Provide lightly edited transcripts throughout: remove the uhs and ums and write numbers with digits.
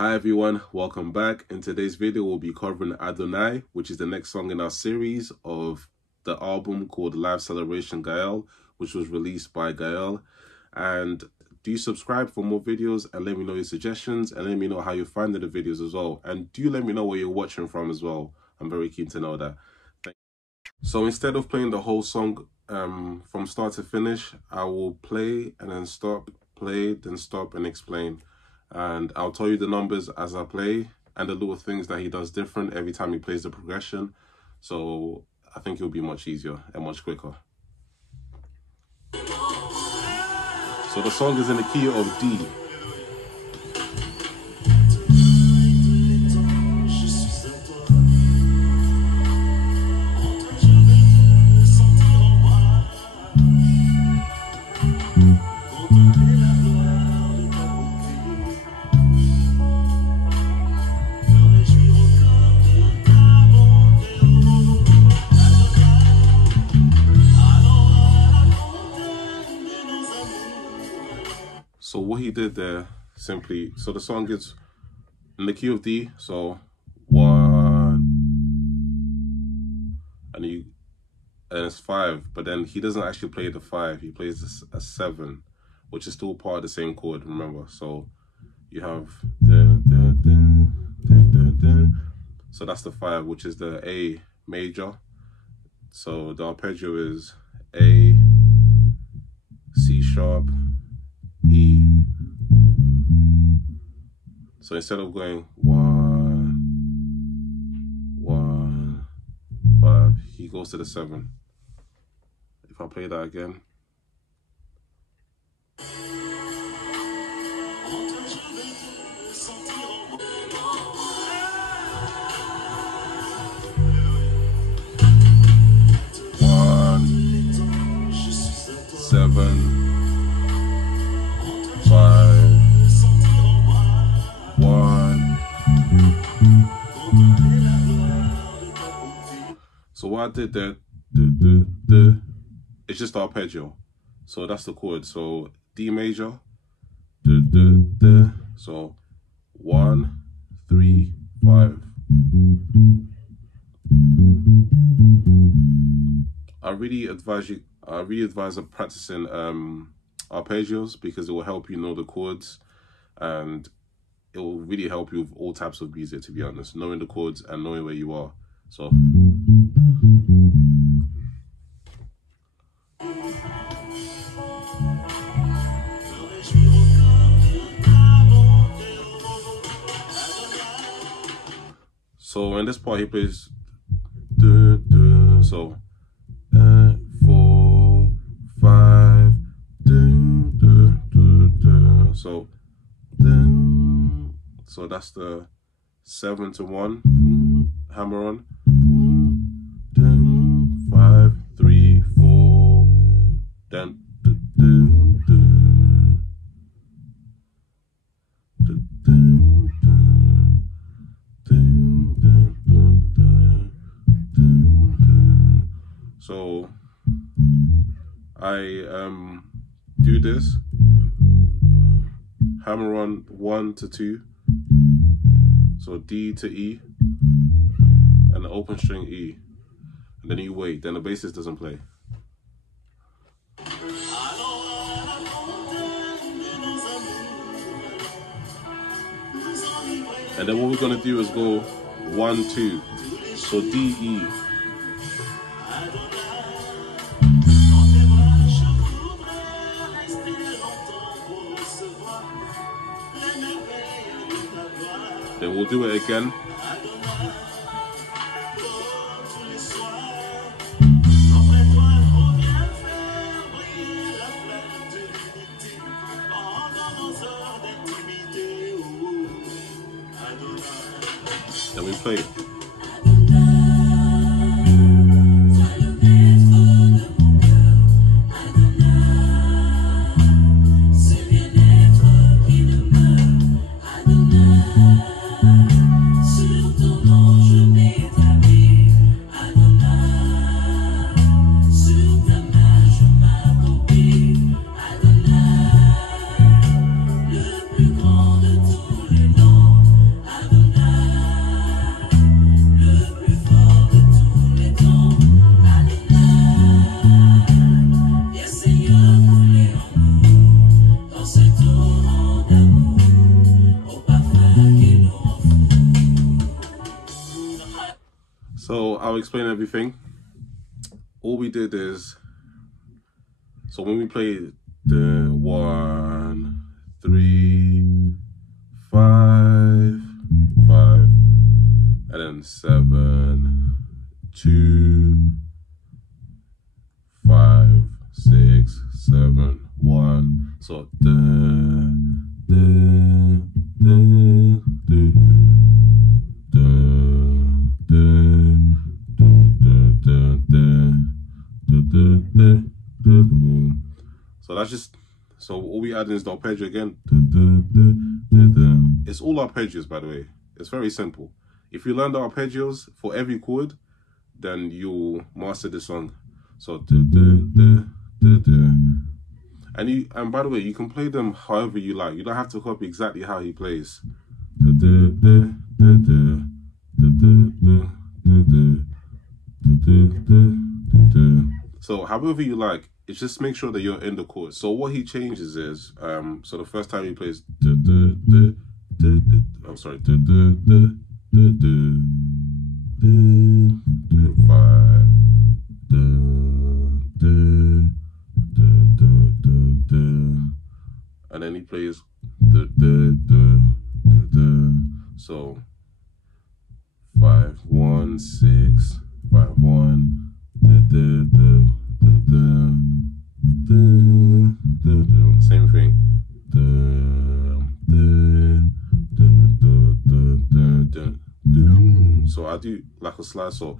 Hi everyone, welcome back. In today's video, we'll be covering Adonai, which is the next song in our series of the album called Live Celebration Gael, which was released by Gael. And do subscribe for more videos and let me know your suggestions and let me know how you're finding the videos as well. And do let me know where you're watching from as well. I'm very keen to know that. So instead of playing the whole song from start to finish, I will play and then stop, play, then stop and explain. And I'll tell you the numbers as I play and the little things that he does different every time he plays the progression. So I think it'll be much easier and much quicker. So the song is in the key of D. So what he did there, simply, so the song is in the key of D, so 1, and it's 5, but then he doesn't actually play the 5, he plays a 7, which is still part of the same chord, remember? So you have, so that's the 5, which is the A major. So the arpeggio is A, C sharp, E. So instead of going 1, 1, 5, he goes to the 7. If I play that again. So what I did there, it's just arpeggio. So that's the chord. So D major, so 1, 3, 5. I really advise practicing arpeggios because it will help you know the chords, and it will really help you with all types of music, to be honest, knowing the chords and knowing where you are. So in this part he plays so 4, 5 so that's the 7 to 1 hammer on 5, 3, 4 then so I do this, hammer on 1 to 2, so D to E, and the open string E, and then you wait, then the bassist doesn't play. And then what we're gonna do is go 1, 2, so D, E. Then we'll do it again. Then we play. Le plus grand de tous les noms. So I'll explain everything. All we did is, so when we played the 1, 3, 5, 5, and then 7, 2, 5, 6, 7, 1. So so that's just, so all we add in is the arpeggio again. It's all arpeggios, by the way. It's very simple. If you learn the arpeggios for every chord, then you'll master the song. So and by the way, you can play them however you like. You don't have to copy exactly how he plays. So however you like, it's just make sure that you're in the chord. So what he changes is, so the first time he plays, I'm sorry, 5, and then he plays so 5, 1, 6, 5, 1, same thing. So I do like a slide, so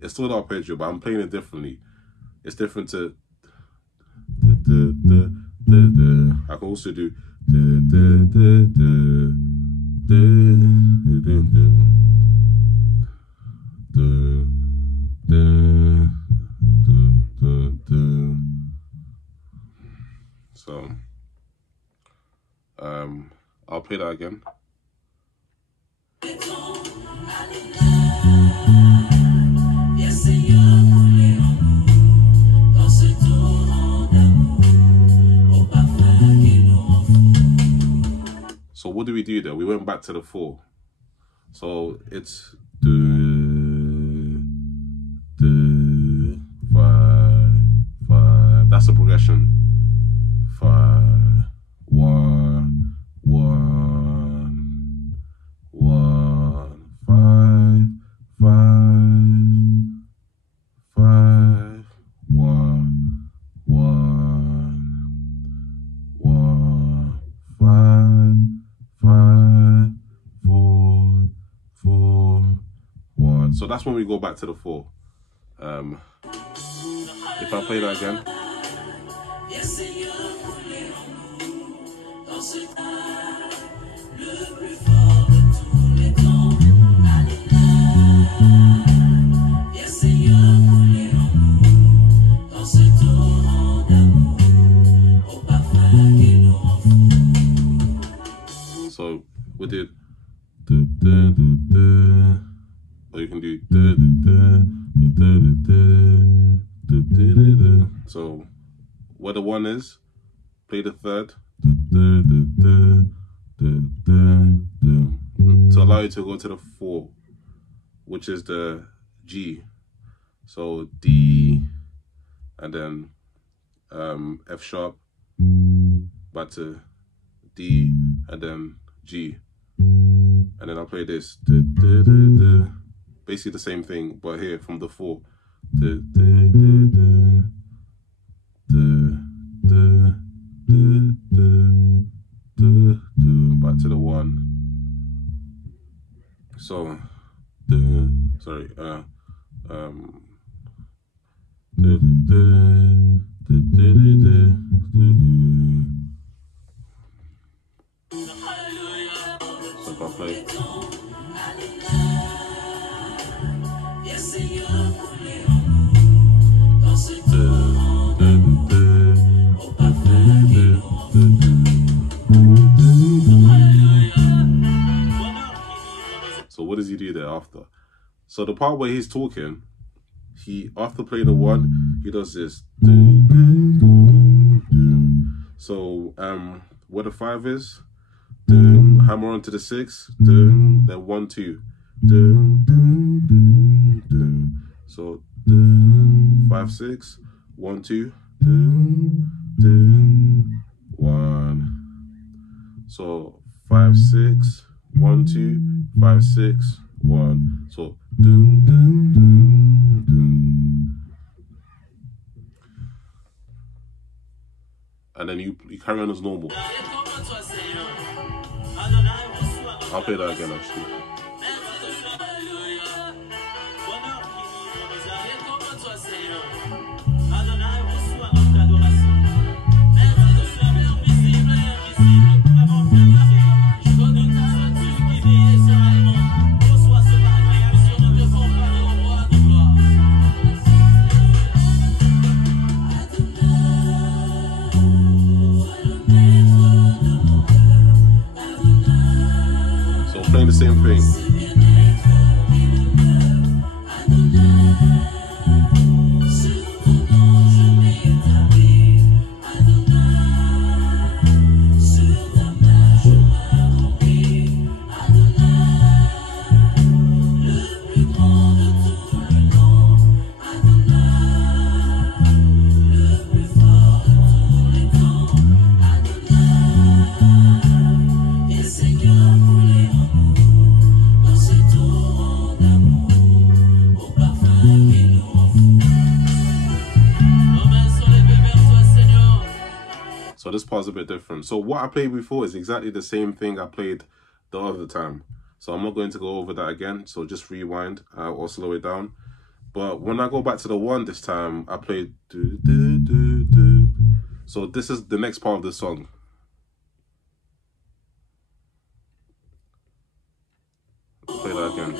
it's still the arpeggio, but I'm playing it differently. It's different to I can also do so I'll play that again. So what do we do there? We went back to the 4. So it's 5, 5. That's a progression. 5, 1, 1, 1, 5, 5, 5, 1, 1, 1, 5, 5, 4, 4, 1. So that's when we go back to the 4. If I play that again. So we did or you can do so where the 1 is, play the 3rd to allow you to go to the 4, which is the G. So D and then F sharp back to D and then G, and then I'll play this, basically the same thing, but here from the 4, back to the 1. So sorry, so if I play. So what does he do there after? So the part where he's talking, he after playing the 1, he does this. So where the 5 is, hammer on to the 6, then 1 2, so 5 6, 1 2, 1. So 5 6, 1 2, 5 6, 1. So and then you carry on as normal. I'll play that again actually. Playing the same thing. So this part's a bit different. So what I played before is exactly the same thing I played the other time. So I'm not going to go over that again. So just rewind or slow it down. But when I go back to the 1 this time, I played do, do, do, do. So this is the next part of the song. Let's play that again.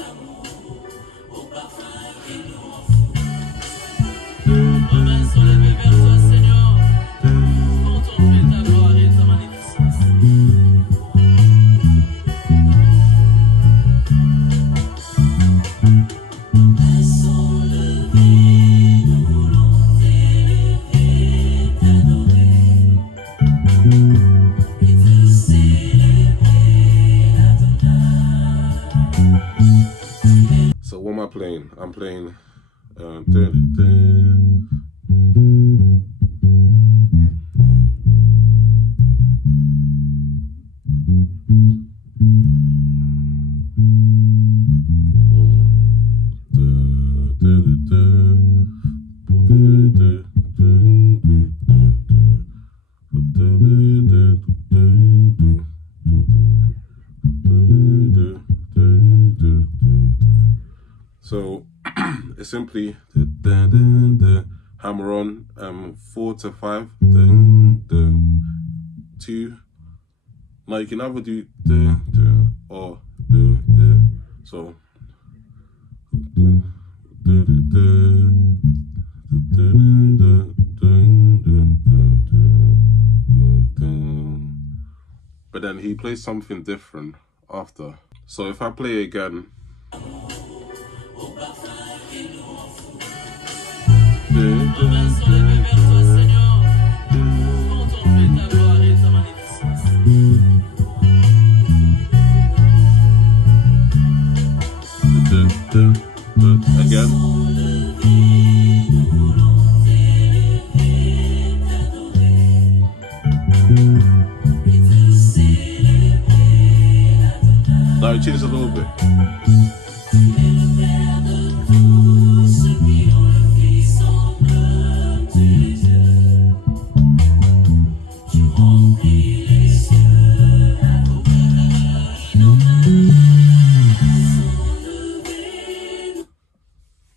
So what am I playing? I'm playing so it's simply the hammer on 4 to 5, 2. Now you can either do or so but then he plays something different after. So if I play again, again. Now it changes a little bit.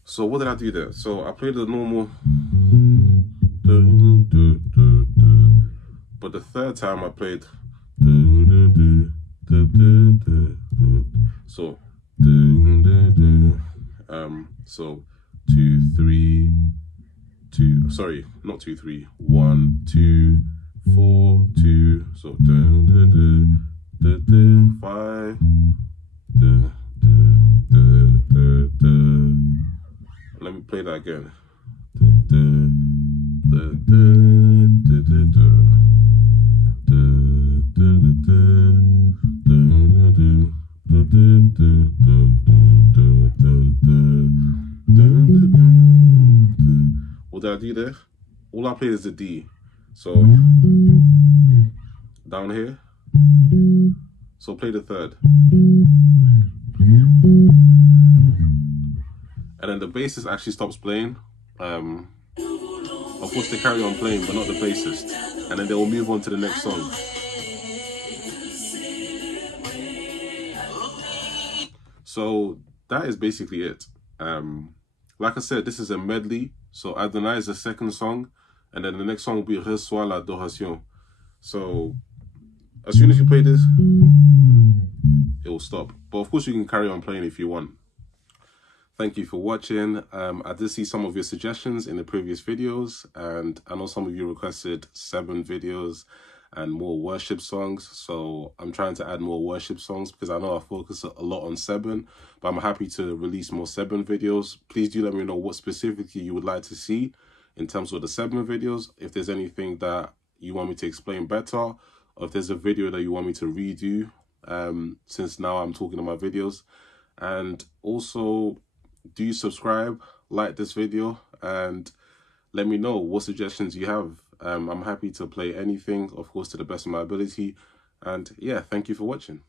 So what did I do there? So I played the normal, but the third time I played, so so 2 3 2, sorry, not 2 3, 1 2 4 2, so 5 let me play that again. D there. All I played is the D. So down here. So play the third. And then the bassist actually stops playing. Of course they carry on playing, but not the bassist. And then they will move on to the next song. So that is basically it. Like I said, this is a medley. So Adonai is the second song, and then the next song will be Reçois l'adoration. So as soon as you play this, it will stop. But of course you can carry on playing if you want. Thank you for watching. I did see some of your suggestions in the previous videos, and I know some of you requested 7 videos and more worship songs. So I'm trying to add more worship songs because I know I focus a lot on 7, but I'm happy to release more 7 videos. Please do let me know what specifically you would like to see in terms of the 7 videos. If there's anything that you want me to explain better, or if there's a video that you want me to redo, since now I'm talking on my videos. And also, do subscribe, like this video, and let me know what suggestions you have. I'm happy to play anything, of course, to the best of my ability. And yeah, thank you for watching.